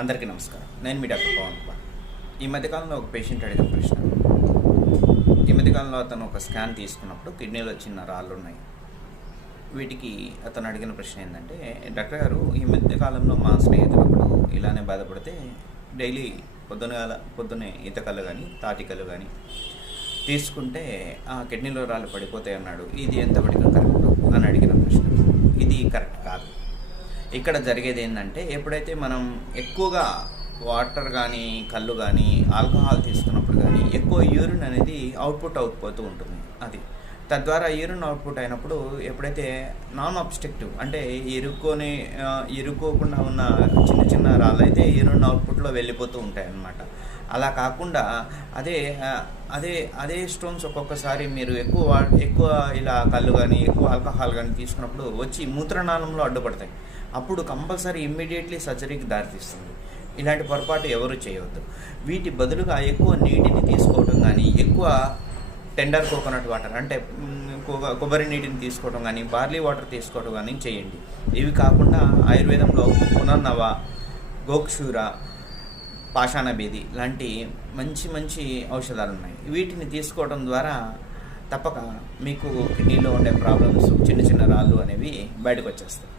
అందరికీ నమస్కారం. నేను మీ డాక్టర్ పవన్ కుమార్. ఈ మధ్యకాలంలో ఒక పేషెంట్ అడిగిన ప్రశ్న, ఈ మధ్యకాలంలో అతను ఒక స్కాన్ తీసుకున్నప్పుడు కిడ్నీలో చిన్న రాళ్ళు ఉన్నాయి. వీటికి అతను అడిగిన ప్రశ్న ఏంటంటే, డాక్టర్ గారు, ఈ మధ్యకాలంలో మా స్నేహితులు ఇలానే బాధపడితే డైలీ పొద్దునే ఈతకళ్ళు కానీ తాటికలు కానీ తీసుకుంటే ఆ కిడ్నీలో రాళ్ళు పడిపోతాయి అన్నాడు. ఇది ఎంతవరకు కరెక్ట్ అని అడిగిన ప్రశ్న. ఇది కరెక్ట్ కాదు. ఇక్కడ జరిగేది ఏంటంటే, ఎప్పుడైతే మనం ఎక్కువగా వాటర్ కానీ కళ్ళు కానీ ఆల్కహాల్ తీసుకున్నప్పుడు కానీ ఎక్కువ యూరిన్ అనేది అవుట్పుట్ అవుతూ ఉంటుంది. అది తద్వారా యూరిన్ అవుట్పుట్ అయినప్పుడు ఎప్పుడైతే నాన్ ఆబ్స్ట్రక్టివ్ అంటే ఇరుక్కోకుండా ఉన్న చిన్న చిన్న రాళ్ళు అయితే యూరిన్ అవుట్పుట్లో వెళ్ళిపోతూ ఉంటాయి అన్నమాట. అలా కాకుండా అదే స్టోన్స్ ఒక్కొక్కసారి మీరు ఎక్కువ ఇలా కళ్ళు కానీ ఎక్కువ ఆల్కహాల్ కానీ తీసుకున్నప్పుడు వచ్చి మూత్రనాళంలో అడ్డుపడతాయి. అప్పుడు కంపల్సరీ ఇమ్మీడియట్లీ సర్జరీకి దారితీస్తుంది. ఇలాంటి పొరపాటు ఎవరు చేయవద్దు. వీటి బదులుగా ఎక్కువ నీటిని తీసుకోవడం కానీ, ఎక్కువ టెండర్ కోకోనట్ వాటర్ అంటే కొబ్బరి నీటిని తీసుకోవడం కానీ, బార్లీ వాటర్ తీసుకోవడం కానీ చేయండి. ఇవి కాకుండా ఆయుర్వేదంలో పునర్నవ, గోక్షూర, పాషాణభేది లాంటి మంచి ఔషధాలు ఉన్నాయి. వీటిని తీసుకోవడం ద్వారా తప్పక మీకు కిడ్నీలో ఉండే ప్రాబ్లమ్స్, చిన్న రాళ్ళు అనేవి బయటకు వచ్చేస్తాయి.